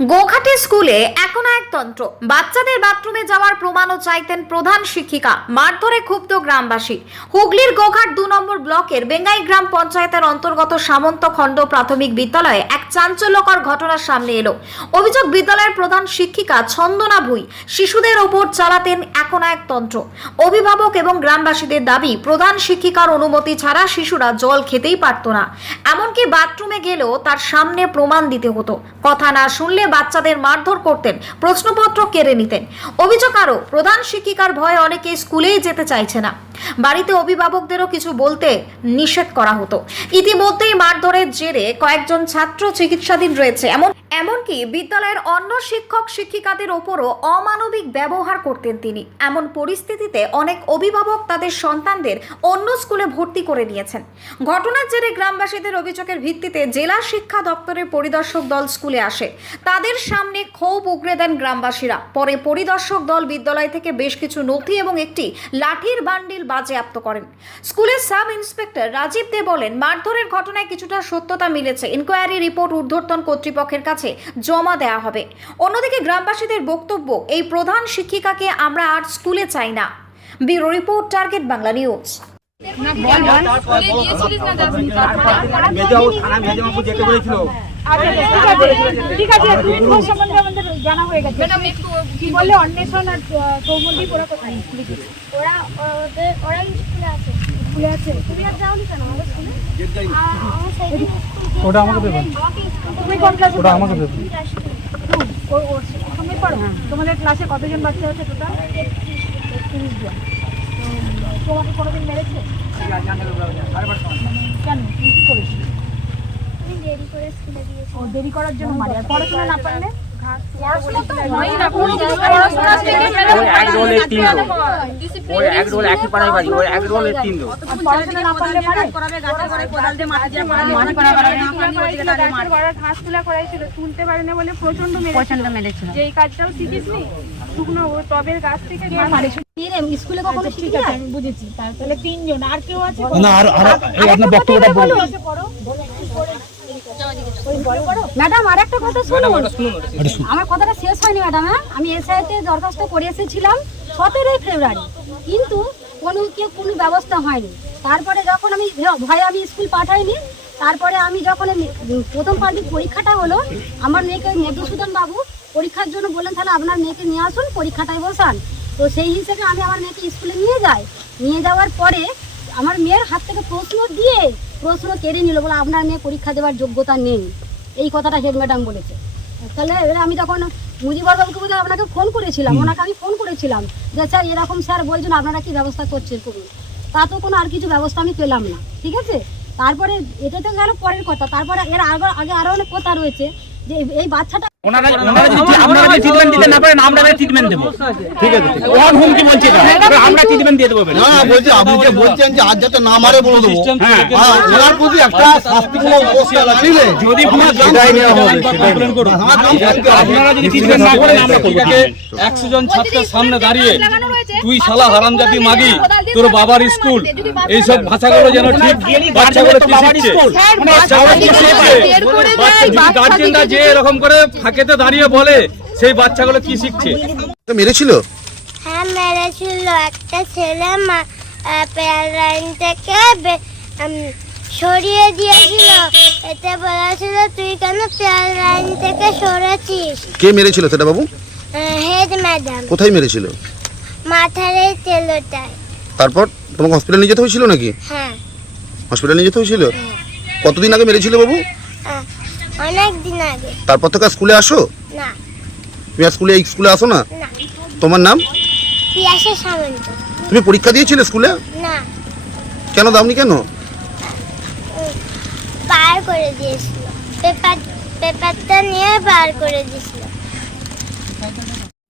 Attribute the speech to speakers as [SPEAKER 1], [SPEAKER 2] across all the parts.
[SPEAKER 1] গোঘাটি স্কুলে এখন এক তন্ত্র বাচ্চাদের বাথরুমে যাওয়ার প্রমাণও চাইতেন প্রধান শিক্ষিকা, মারধরে ক্ষুব্ধ গ্রামবাসী। হুগলির গোঘাট দু নম্বর ব্লকের বেঙ্গাই গ্রাম পঞ্চায়েতের অন্তর্গত সামন্ত খণ্ড প্রাথমিক বিদ্যালয়ে এক চাঞ্চল্যকর ঘটনার সামনে এলো। অভিযোগ, বিদ্যালয়ের প্রধান শিক্ষিকা ছন্দনা ভুই শিশুদের ওপর চালাতেন এখন এক তন্ত্র অভিভাবক এবং গ্রামবাসীদের দাবি, প্রধান শিক্ষিকার অনুমতি ছাড়া শিশুরা জল খেতেই পারত না। এমনকি বাথরুমে গেলেও তার সামনে প্রমাণ দিতে হতো। কথা না শুনলে বাচ্চাদের মারধর করতেন, প্রশ্নপত্র কেড়ে নিতেন। অভিযোগ আরও, প্রধান শিক্ষিকার ভয়ে অনেকে স্কুলেই যেতে চাইছে না। বাড়িতে অভিভাবকদেরও কিছু বলতে নিষেধ করা হতো। ইতিমধ্যেই মারধরের জেরে কয়েকজন ছাত্র চিকিৎসাধীন রয়েছে। এমন, এমনকি বিদ্যালয়ের অন্য শিক্ষক শিক্ষিকাদের ওপরও অমানবিক ব্যবহার করতেন তিনি। এমন পরিস্থিতিতে অনেক অভিভাবক তাদের সন্তানদের অন্য স্কুলে ভর্তি করে নিয়েছেন। ঘটনার জেরে গ্রামবাসীদের অভিযোগের ভিত্তিতে জেলা শিক্ষা দপ্তরের পরিদর্শক দল স্কুলে আসে। তাদের সামনে ক্ষোভ উগড়ে দেন গ্রামবাসীরা পরে পরিদর্শক দল বিদ্যালয় থেকে বেশ কিছু নথি এবং একটি লাঠির বান্ডিল বাজেয়াপ্ত করেন স্কুলের সাব ইন্সপেক্টর রাজীব দে বলেন মারধরের ঘটনায় কিছুটা সত্যতা মিলেছে ইনকোয়ারি রিপোর্ট ঊর্ধ্বতন কর্তৃপক্ষের কাছে জমা দেওয়া হবে অন্যদিকে গ্রামবাসীদের বক্তব্য এই প্রধান শিক্ষিকাকে আমরা আর স্কুলে চাই না bureau report target Bangla news
[SPEAKER 2] না বল বল তুই গিয়েছিলিস না
[SPEAKER 3] মেজবাবু থানা মেজবাবু যেতে বলেছিল
[SPEAKER 4] আচ্ছা ঠিক আছে ঠিক আছে সম্বন্ধে আমাদের জানা হয়ে গেছে।
[SPEAKER 2] একটু
[SPEAKER 4] কি বললে অন্বেষণ আর আহ, ওরা কোথায়?
[SPEAKER 5] ওরা ওদের ওরা স্কুলে আছে।
[SPEAKER 4] স্কুলে আছে?
[SPEAKER 5] তুমি আর যাওনি কেন আমাদের স্কুলে?
[SPEAKER 6] ওটা আমাকে
[SPEAKER 4] তুমি কোন ক্লাসে
[SPEAKER 6] ওটা আমাকে দেবেন।
[SPEAKER 4] ওর ওর পড়ো? তোমাদের ক্লাসে কতজন বাচ্চা আছে টোটাল জন। তোমাকে কোনোদিন মেরেছে? কেন? তুই কি করেছিস
[SPEAKER 5] দেরি করে স্কুলে দিয়েছি
[SPEAKER 4] ও দেরি করার জন্য মারে আর পড়াশোনা না পারলে
[SPEAKER 2] হয়
[SPEAKER 4] তুলতে পারে না বলে প্রচণ্ড প্রচণ্ড মেরেছিল যে কাজটাও শিখিসনি শুকনো টবের গাছ থেকে
[SPEAKER 5] স্কুলে কখনো
[SPEAKER 4] ঠিক আছে আমি বুঝেছি তাহলে তিনজন আর কেউ আছে
[SPEAKER 6] না আর আর আপনার বক্তব্যটা বলুন
[SPEAKER 7] ম্যাডাম আর একটা কথা শুনুন। আমার কথাটা শেষ হয়নি ম্যাডাম হ্যাঁ? আমি এসআইতে দরখাস্ত করে এসেছিলাম সতেরোই ফেব্রুয়ারি। কিন্তু কোনো কেউ কোনো ব্যবস্থা হয়নি। তারপরে যখন আমি ভয়ে আমি স্কুল পাঠাইনি তারপরে আমি যখন প্রথম পার্টির পরীক্ষাটা হলো আমার মেয়েকে মধুসূদন বাবু পরীক্ষার জন্য বললেন তাহলে আপনার মেয়েকে নিয়ে আসুন পরীক্ষাটায় বসান। তো সেই হিসেবে আমি আমার মেয়েকে স্কুলে নিয়ে যাই। নিয়ে যাওয়ার পরে আমার মেয়ের হাত থেকে প্রশ্ন দিয়ে প্রশ্ন কেড়ে নিল বলে আপনার মেয়ে পরীক্ষা দেওয়ার যোগ্যতা নেই। এই কথাটা হেড ম্যাডাম বলেছে। তাহলে এবারে আমি তখন মুজিবর বাবুকে বোধহয় আপনাকে ফোন করেছিলাম ওনাকে আমি ফোন করেছিলাম যে স্যার এরকম স্যার বলছেন আপনারা কি ব্যবস্থা করছেন করুন। তা তো কোনো আর কিছু ব্যবস্থা আমি পেলাম না ঠিক আছে? তারপরে এটা তো গেল পরের কথা। তারপরে এর আগে আগে আরও অনেক কথা রয়েছে যে এই বাচ্চাটা
[SPEAKER 3] ওনারা ওনারা যদি আপনারা যদি ট্রিটমেন্ট দিতে না পারেন আমরা ট্রিটমেন্ট দেবো। ঠিক আছে ওয়ান হুমকি বলছে এটা আমরা ট্রিটমেন্ট দিয়ে দেবো
[SPEAKER 8] না বলছি আপনি যে বলছেন যে আজ যাতে না মারে বলে দেবো।
[SPEAKER 3] হ্যাঁ।
[SPEAKER 8] ওনার প্রতি একটা শাস্তিমূলক ব্যবস্থা রাখলে
[SPEAKER 3] যদি কোনো
[SPEAKER 8] সেটাই নেওয়া হবে,
[SPEAKER 6] কমপ্লেন করুন
[SPEAKER 8] আমার কাম করতে হবে।
[SPEAKER 3] আপনারা যদি ট্রিটমেন্ট না করেন আমরা করব
[SPEAKER 9] একশো জন ছাত্রের সামনে দাঁড়িয়ে তুই শালা হারামজাতি মাগি তোর বাবার স্কুল এইসব ভাষাগুলো যেন ঠিক বাচ্চাগুলো যে এরকম করে ফাঁকেতে দাঁড়িয়ে বলে সেই বাচ্চাগুলো কি শিখছে?
[SPEAKER 8] মেরেছিল?
[SPEAKER 5] হ্যাঁ মেরেছিল। একটা ছেলে লাইন থেকে সরিয়ে দিয়েছিল। এতে বলেছিল তুই কেন প্যার লাইন থেকে সরেছিস?
[SPEAKER 8] কে মেরেছিল সেটা বাবু?
[SPEAKER 5] Head madam.
[SPEAKER 8] কোথায় মেরেছিল?
[SPEAKER 5] মাথার এই তেলোটায়।
[SPEAKER 8] তারপর তোমাকে হসপিটালে নিয়ে যেতে হয়েছিল নাকি?
[SPEAKER 5] হ্যাঁ।
[SPEAKER 8] হসপিটালে নিয়ে যেতে হয়েছিল? কতদিন আগে মেরেছিল বাবু?
[SPEAKER 5] হ্যাঁ, অনেক দিন আগে।
[SPEAKER 8] তারপর থেকে স্কুলে আসো?
[SPEAKER 5] না।
[SPEAKER 8] তুমি আর স্কুলে এই স্কুলে আসো না?
[SPEAKER 5] না।
[SPEAKER 8] তোমার নাম?
[SPEAKER 5] পিয়াসা সামন্ত।
[SPEAKER 8] তুমি পরীক্ষা দিয়েছিলে স্কুলে?
[SPEAKER 5] না।
[SPEAKER 8] কেন দাওনি কেন?
[SPEAKER 5] পার করে দিয়েছিল। পেপার পেপারটা নিয়ে বার করে দিয়েছিল।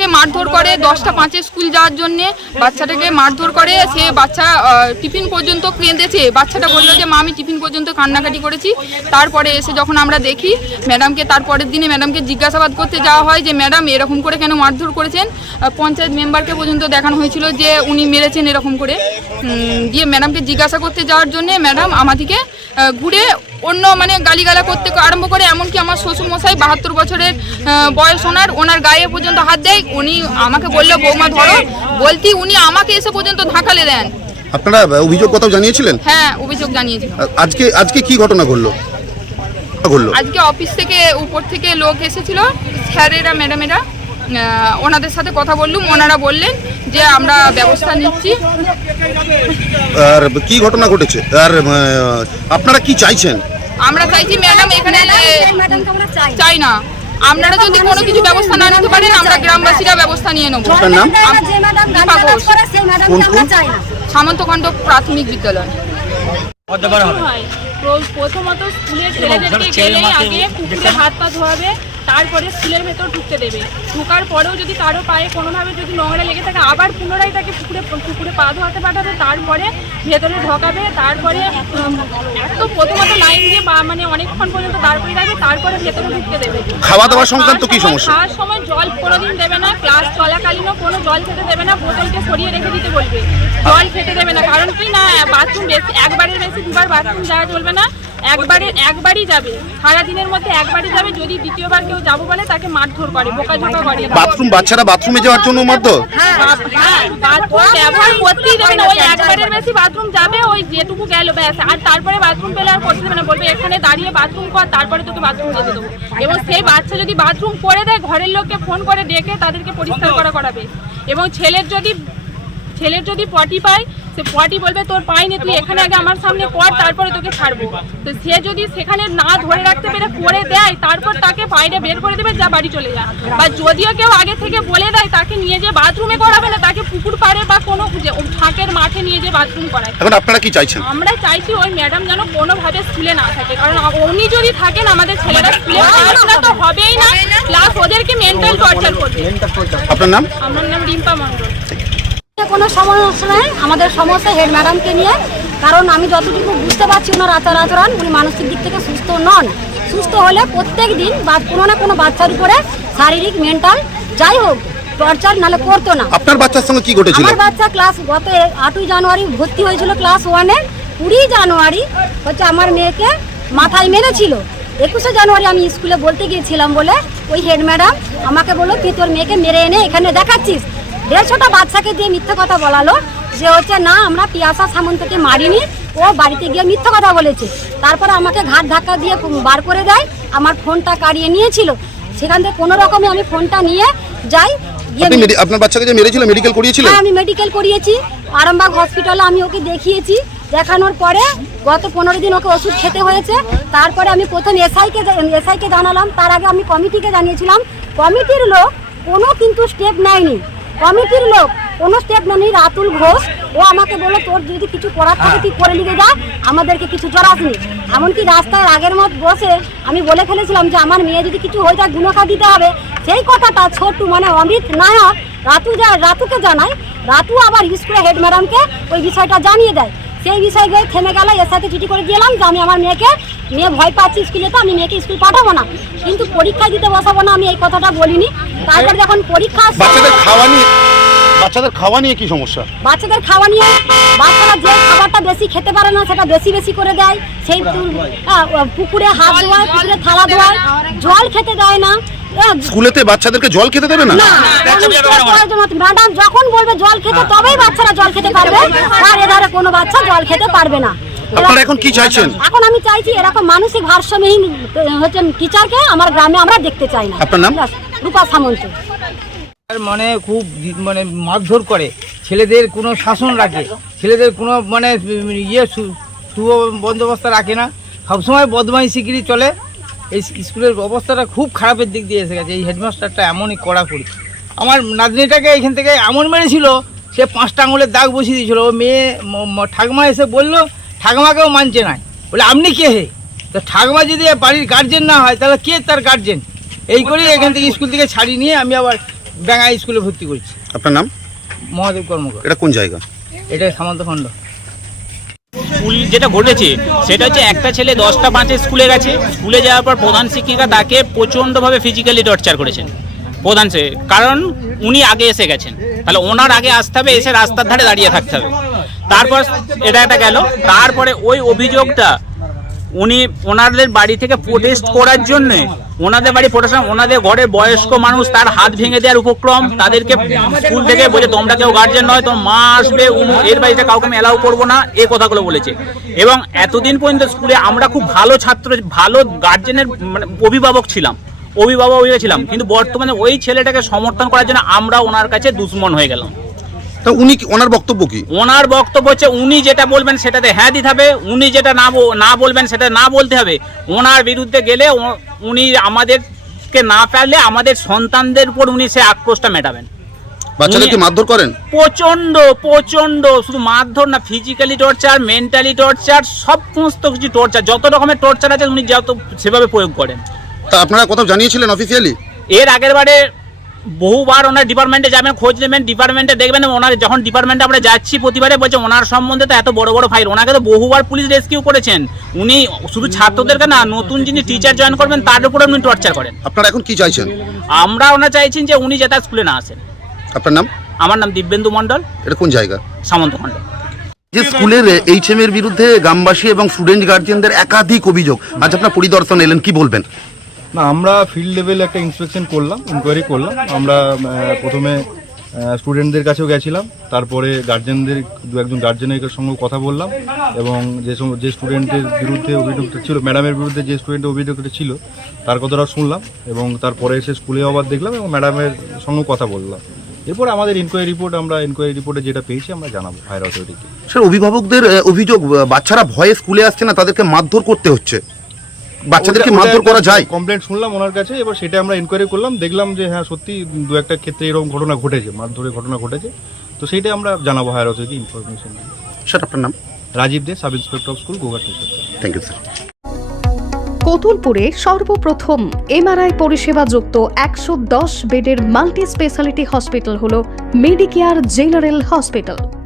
[SPEAKER 2] মারধর করে দশটা পাঁচে স্কুল যাওয়ার জন্য। বাচ্চাটাকে মারধর করে, সে বাচ্চা টিফিন পর্যন্ত কেঁদেছে। বাচ্চাটা বলল যে, মা, আমি টিফিন পর্যন্ত কান্নাকাটি করেছি। তারপরে এসে যখন আমরা দেখি, ম্যাডামকে তারপরের দিনে ম্যাডামকে জিজ্ঞাসাবাদ করতে যাওয়া হয় যে, ম্যাডাম, এরকম করে কেন মারধর করেছেন? পঞ্চায়েত মেম্বারকে পর্যন্ত দেখানো হয়েছিল যে, উনি মেরেছেন এরকম করে। দিয়ে ম্যাডামকে জিজ্ঞাসা করতে যাওয়ার জন্যে ম্যাডাম আমাদেরকে ঘুরে অন্য মানে গালিগালা করতে আরম্ভ করে এমনকি আমার শ্বশুর মশাই বাহাত্তর বছরের বয়স ওনার ওনার গায়ে পর্যন্ত হাত দেয়। উনি আমাকে বলল বৌমা ধরো। বলতি উনি আমাকে এসে পর্যন্ত ধাকালে দেন।
[SPEAKER 8] আপনারা অভিযোগ কোথাও জানিয়েছিলেন?
[SPEAKER 2] হ্যাঁ অভিযোগ জানিয়েছি।
[SPEAKER 8] আজকে আজকে কি ঘটনা ঘটলো? ঘটলো?
[SPEAKER 2] আজকে অফিস থেকে উপর থেকে লোক এসেছিল স্যারেরা ম্যাডামেরা ওনাদের সাথে কথা বললুম ওনারা বললেন যে আমরা ব্যবস্থা নিচ্ছি।
[SPEAKER 8] আর কি ঘটনা ঘটেছে? আর আপনারা কি চাইছেন?
[SPEAKER 2] আমরা চাইছি ম্যাডাম এখানে
[SPEAKER 7] চাই
[SPEAKER 2] চাই না। আপনারা যদি কোনো কিছু ব্যবস্থা না নিতে পারেন আমরা গ্রামবাসীরা ব্যবস্থা নিয়ে নেব।
[SPEAKER 8] আপনার নাম?
[SPEAKER 7] যে
[SPEAKER 2] দীপা ঘোষ।
[SPEAKER 7] করে
[SPEAKER 8] কোন
[SPEAKER 7] চাই না।
[SPEAKER 2] সামন্তখণ্ড প্রাথমিক বিদ্যালয়।
[SPEAKER 10] প্র- প্রথমত স্কুলের ছেলেদেরকে গেলেই আগে পুকুরে হাত পা ধোয়াবে তারপরে স্কুলের ভেতর ঢুকতে দেবে। ঢোকার পরেও যদি কারও পায়ে কোনোভাবে যদি নোংরা লেগে থাকে আবার পুনরায় তাকে পুকুরে পুকুরে পা ধোয়াতে পাঠাবে তারপরে ভেতরে ঢোকাবে তারপরে এত প্রথমত লাইন দিয়ে বা মানে অনেকক্ষণ পর্যন্ত দাঁড় করে রাখবে তারপরে ভেতরে ঢুকতে দেবে।
[SPEAKER 8] খাওয়া দাওয়া সংক্রান্ত কি সমস্যা?
[SPEAKER 10] খাওয়ার সময় জল কোনোদিন দেবে না ক্লাস চলাকালীনও কোনো জল খেতে দেবে না বোতলকে সরিয়ে রেখে দিতে বলবে। জল খেতে দেবে না কারণ কি না বাথরুম বেশি একবারের বেশি দুবার বাথরুম যাওয়া চলবে না। একবারে একবারই যাবে। সারা দিনের মধ্যে একবারই যাবে যদি দ্বিতীয়বার কেউ যাব বলে তাকে মারধর করে বোকাঝোকা করে।
[SPEAKER 8] বাথরুম বাচ্চারা বাথরুমে যাওয়ার জন্য মারতো
[SPEAKER 10] হ্যাঁ, বাথরুম ব্যবহার করতেই দেবে না ওই একবারের বেশি বাথরুম যাবে ওই যেটুকু গেল ব্যাস। আর তারপরে বাথরুম পেলে আর করতে দেবে না বলবে এখানে দাঁড়িয়ে বাথরুম কর তারপরে তোকে বাথরুম যেতে দেবো। এবং সেই বাচ্চা যদি বাথরুম করে দেয় ঘরের লোককে ফোন করে ডেকে তাদেরকে পরিষ্কার করা করাবে। এবং ছেলের যদি ছেলের যদি পটি পায় সে পটি বলবে তোর পাইনি তুই এখানে আগে আমার সামনে কর তারপরে তোকে ছাড়বো। তো সে যদি সেখানে না ধরে রাখতে পেরে করে দেয় তারপর তাকে বাইরে বের করে দেবে যা বাড়ি চলে যা বা যদিও কেউ আগে থেকে বলে দেয় তাকে নিয়ে যে বাথরুমে করাবে না তাকে পুকুর পাড়ে বা কোনো যে ফাঁকের মাঠে নিয়ে যে বাথরুম করায়।
[SPEAKER 8] এখন আপনারা কি চাইছেন?
[SPEAKER 10] আমরা চাইছি ওই ম্যাডাম যেন কোনোভাবে স্কুলে না থাকে কারণ উনি যদি থাকেন আমাদের ছেলেরা স্কুলে পড়াশোনা তো হবেই না। প্লাস ওদেরকে মেন্টাল টর্চার করবে।
[SPEAKER 8] আপনার নাম?
[SPEAKER 10] আমার নাম রিম্পা মণ্ডল।
[SPEAKER 7] কোনো সমস্যা নেই আমাদের সমস্যা হেড ম্যাডামকে নিয়ে কারণ আমি যতটুকু বুঝতে পারছি ওনার আচার আচরণ উনি মানসিক দিক থেকে সুস্থ নন। সুস্থ হলে প্রত্যেক দিন বা কোনো না কোনো বাচ্চার উপরে শারীরিক মেন্টাল যাই হোক টর্চার নালে করতো না।
[SPEAKER 8] আপনার বাচ্চার সঙ্গে কি ঘটেছিল?
[SPEAKER 7] আমার বাচ্চা ক্লাস গত আটই জানুয়ারি ভর্তি হয়েছিল ক্লাস ওয়ানে কুড়ি জানুয়ারি হচ্ছে আমার মেয়েকে মাথায় মেরেছিল। একুশে জানুয়ারি আমি স্কুলে বলতে গিয়েছিলাম বলে ওই হেড ম্যাডাম আমাকে বলল তুই তোর মেয়েকে মেরে এনে এখানে দেখাচ্ছিস। দেড়শোটা বাচ্চাকে দিয়ে মিথ্যে কথা বলালো। যে হচ্ছে না আমরা পিয়াসা সামন্তকে মারিনি। ও বাড়িতে গিয়ে মিথ্যে কথা বলেছে। তারপরে আমাকে ঘাট ধাক্কা দিয়ে বার করে দেয়। আমার ফোনটা কাড়িয়ে নিয়েছিল। সেখান থেকে কোনো রকমে আমি ফোনটা নিয়ে যাই।
[SPEAKER 8] আপনার বাচ্চাকে যে মেরেছিল মেডিকেল করিয়েছিলেন
[SPEAKER 7] হ্যাঁ আমি মেডিকেল করিয়েছি। আরামবাগ হসপিটালে আমি ওকে দেখিয়েছি। দেখানোর পরে গত পনেরো দিন ওকে ওষুধ খেতে হয়েছে। তারপরে আমি প্রথম এসআইকে এসআইকে জানালাম। তার আগে আমি কমিটিকে জানিয়েছিলাম। কমিটির লোক কোনো কিন্তু স্টেপ নেয়নি। কমিটির লোক? কোনো স্টেপ নেয়নি রাতুল ঘোষ ও আমাকে বলল তোর যদি কিছু করার থাকে তুই করে নিয়ে যা আমাদেরকে কিছু জড়াসনি এমনকি রাস্তায় আগের মত বসে আমি বলে ফেলেছিলাম যে আমার মেয়ে যদি কিছু হয়ে যায় গুণখা দিতে হবে। সেই কথাটা ছোট্টু মানে অমিত নায়ক রাতু যা রাতুকে জানায়। রাতু আবার স্কুলে হেড ম্যাডামকে ওই বিষয়টা জানিয়ে দেয়। সেই বিষয়গুলো থেমে গেল এর সাথে চিঠি করে দিলাম যে আমি আমার মেয়েকে মেয়ে ভয় পাচ্ছি স্কুলে তো আমি মেয়েকে স্কুল পাঠাবো না। কিন্তু পরীক্ষা দিতে বসাবো না আমি এই কথাটা বলিনি। তারপর যখন পরীক্ষা
[SPEAKER 8] বাচ্চাদের খাওয়া নিয়ে বাচ্চাদের খাওয়া নিয়ে কি সমস্যা?
[SPEAKER 7] বাচ্চাদের খাওয়া নিয়ে বাচ্চারা যে খাবারটা বেশি খেতে পারে না সেটা বেশি বেশি করে দেয়। সেই পুকুরে হাত ধোয়ায়। পুকুরে থালা ধোয়ায়। জল খেতে দেয় না।
[SPEAKER 8] স্কুলেতে বাচ্চাদেরকে জল খেতে দেবে না?
[SPEAKER 7] ম্যাডাম যখন বলবে জল খেতে তবেই বাচ্চারা জল খেতে পারবে। আর এধারে কোনো বাচ্চা জল খেতে পারবে না।
[SPEAKER 8] আপনারা এখন কি চাইছেন?
[SPEAKER 7] এখন আমি চাইছি এরকম মানসিক ভারসাম্যহীন আহ, হচ্ছে টিচারকে আমার গ্রামে আমরা দেখতে চাই না।
[SPEAKER 8] আপনার নাম?
[SPEAKER 7] রূপা সামন্ত।
[SPEAKER 3] মানে খুব মানে মারধর করে। ছেলেদের কোনো শাসন রাখে। ছেলেদের কোনো মানে ইয়ে শুভ বন্দোবস্ত রাখে না। সবসময় বদমাইশিগিরি চলে। এই স্কুলের অবস্থাটা খুব খারাপের দিক দিয়ে এসে গেছে। এই হেডমাস্টারটা এমনই কড়াকড়ি আমার নাতনিটাকে এখান থেকে এমন মেরেছিল সে পাঁচটা আঙুলের দাগ বসিয়ে দিয়েছিল। ও মেয়ে ঠাকুমা এসে বলল ঠাকুমাকেও মানছে না। বলে আপনি কে হে? তো ঠাকুমা যদি বাড়ির গার্জেন না হয় তাহলে কে তার গার্জেন এই করেই এখান থেকে স্কুল থেকে ছাড়িয়ে নিয়ে আমি আবার ব্যাঙ্গা স্কুলে ভর্তি করছি।
[SPEAKER 8] আপনার নাম?
[SPEAKER 3] মহাদেব কর্মকার।
[SPEAKER 8] এটা কোন জায়গা?
[SPEAKER 3] এটা সামন্তখণ্ড
[SPEAKER 11] স্কুল যেটা ঘটেছে সেটা হচ্ছে একটা ছেলে দশটা পাঁচে স্কুলে গেছে। স্কুলে যাওয়ার পর প্রধান শিক্ষিকা তাকে প্রচণ্ডভাবে ফিজিক্যালি টর্চার করেছেন। প্রধান সে কারণ উনি আগে এসে গেছেন। তাহলে ওনার আগে আসতে হবে এসে রাস্তার ধারে দাঁড়িয়ে থাকতে হবে। তারপর এটা একটা গেল। তারপরে ওই অভিযোগটা উনি ওনাদের বাড়ি থেকে প্রোটেস্ট করার জন্য ওনাদের বাড়ি প্রোটেস্ট ওনাদের ঘরের বয়স্ক মানুষ তার হাত ভেঙে দেওয়ার উপক্রম তাদেরকে স্কুল থেকে বলে, তোমরা কেউ গার্জেন নয় তোমার মা আসবে এর বাড়িতে কাউকে আমি অ্যালাউ করব না এই কথাগুলো বলেছে। এবং এতদিন পর্যন্ত স্কুলে আমরা খুব ভালো ছাত্র, ভালো গার্জেনের মানে অভিভাবক ছিলাম, অভিভাবক হয়েছিলাম কিন্তু বর্তমানে ওই ছেলেটাকে সমর্থন করার জন্য আমরা ওনার কাছে দুশ্মন হয়ে গেলাম।
[SPEAKER 8] তা উনি কি ওনার বক্তব্য কি?
[SPEAKER 11] ওনার বক্তব্য হচ্ছে উনি যেটা বলবেন সেটাতে হ্যাঁ দিতে হবে উনি যেটা না না বলবেন সেটা না বলতে হবে। ওনার বিরুদ্ধে গেলে উনি আমাদেরকে না পারলে আমাদের সন্তানদের উপর উনি সে আক্রোশটা মেটাবেন।
[SPEAKER 8] বাচ্চাদেরকে মারধর করেন?
[SPEAKER 11] প্রচণ্ড প্রচণ্ড শুধু মারধর না ফিজিক্যালি টর্চার মেন্টালি টর্চার সমস্ত কিছু টর্চার যত রকমের টর্চার আছে উনি যত সেভাবে প্রয়োগ করেন।
[SPEAKER 8] তা আপনারা কোথাও জানিয়েছিলেন অফিসিয়ালি
[SPEAKER 11] এর আগের বারে বহুবার ওনার ডিপার্টমেন্টে যাবেন খোঁজ নেবেন ডিপার্টমেন্টে দেখবেন ওনার যখন ডিপার্টমেন্টে আমরা যাচ্ছি প্রতিবারে বলছে ওনার সম্বন্ধে তো এত বড় বড় ফাইল ওনাকে তো বহুবার পুলিশ রেস্কিউ করেছেন। উনি শুধু ছাত্রদেরকে না নতুন যিনি টিচার জয়েন করবেন তার উপরে উনি টর্চার করেন।
[SPEAKER 8] আপনারা এখন কি চাইছেন?
[SPEAKER 11] আমরা ওনার চাইছেন যে উনি যাতে স্কুলে না আসেন।
[SPEAKER 8] আপনার নাম?
[SPEAKER 11] আমার নাম দিব্যেন্দু মণ্ডল।
[SPEAKER 8] এটা কোন জায়গা?
[SPEAKER 11] সামন্ত মণ্ডল।
[SPEAKER 8] যে স্কুলের এইচএম এর বিরুদ্ধে গ্রামবাসী এবং স্টুডেন্ট গার্জিয়ানদের একাধিক অভিযোগ। আজ আপনার পরিদর্শন এলেন কি বলবেন?
[SPEAKER 6] না, আমরা ফিল্ড লেভেলে একটা ইন্সপেকশন করলাম ইনকোয়ারি করলাম। আমরা প্রথমে স্টুডেন্টদের কাছেও গেছিলাম। তারপরে গার্জেনদের দু একজন গার্জেনের সঙ্গে কথা বললাম এবং যে যে স্টুডেন্টের বিরুদ্ধে অভিযোগটা ছিল ম্যাডামের বিরুদ্ধে যে স্টুডেন্টের অভিযোগটা ছিল, তার কথাটা শুনলাম এবং তারপরে এসে স্কুলে আবার দেখলাম এবং ম্যাডামের সঙ্গে কথা বললাম। এরপর আমাদের ইনকোয়ারি রিপোর্ট আমরা ইনকোয়ারি রিপোর্টে যেটা পেয়েছি, আমরা জানাব হায়ার অথরিটিকে
[SPEAKER 8] স্যার, অভিভাবকদের অভিযোগ বাচ্চারা ভয়ে স্কুলে আসছে না, তাদেরকে মারধর করতে হচ্ছে? বাচ্চাদেরকে মারধর করা যায়।
[SPEAKER 6] কমপ্লেন্ট শুনলাম ওনার কাছে এবার সেটা আমরা ইনকোয়ারি করলাম দেখলাম যে হ্যাঁ সত্যি দু একটা ক্ষেত্রে এরকম ঘটনা ঘটেছে মারধরের ঘটনা ঘটেছে। তো সেইটাই আমরা জানাব হায়ার অথরিটি ইনফরমেশন
[SPEAKER 8] স্যার আপনার নাম?
[SPEAKER 6] Rajib Dey sub inspector of school Goghat
[SPEAKER 8] thank you sir
[SPEAKER 12] কতুলপুরে সর্বপ্রথম এমআরআই পরিষেবা যুক্ত একশো দশ বেডের মাল্টি স্পেশালিটি হসপিটাল হল মেডিকেয়ার জেনারেল হসপিটাল